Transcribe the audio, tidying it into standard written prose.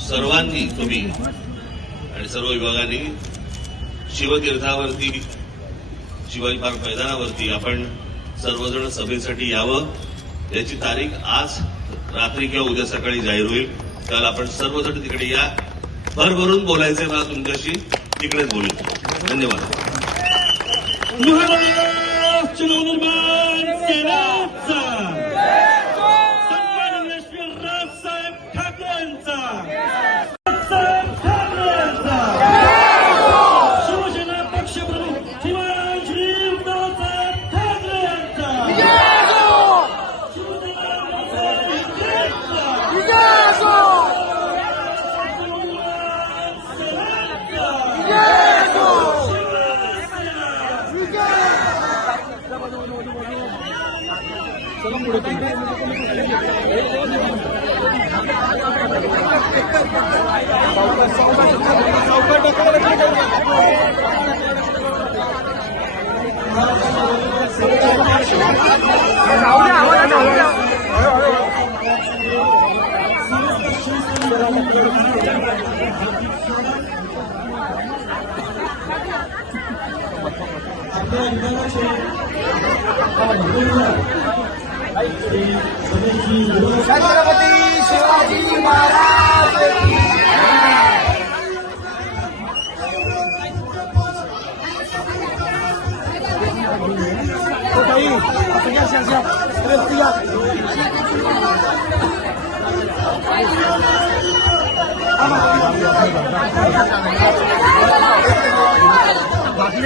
सर्वांनी तुम्ही आणि सर्व विभागांनी शिवतीर्थावरती शिवाजी पार्क मैदानावरती आपण सर्वजण सभेसाठी यावं। याची तारीख आज रात्री किंवा उद्या सकाळी जाहीर होईल। त्याला आपण सर्वजण तिकडे या। भरभरून बोलायचंय मला तुमच्याशी, तिकडेच बोलू। धन्यवाद। छत्रपती शिवाजी महाराज बाकी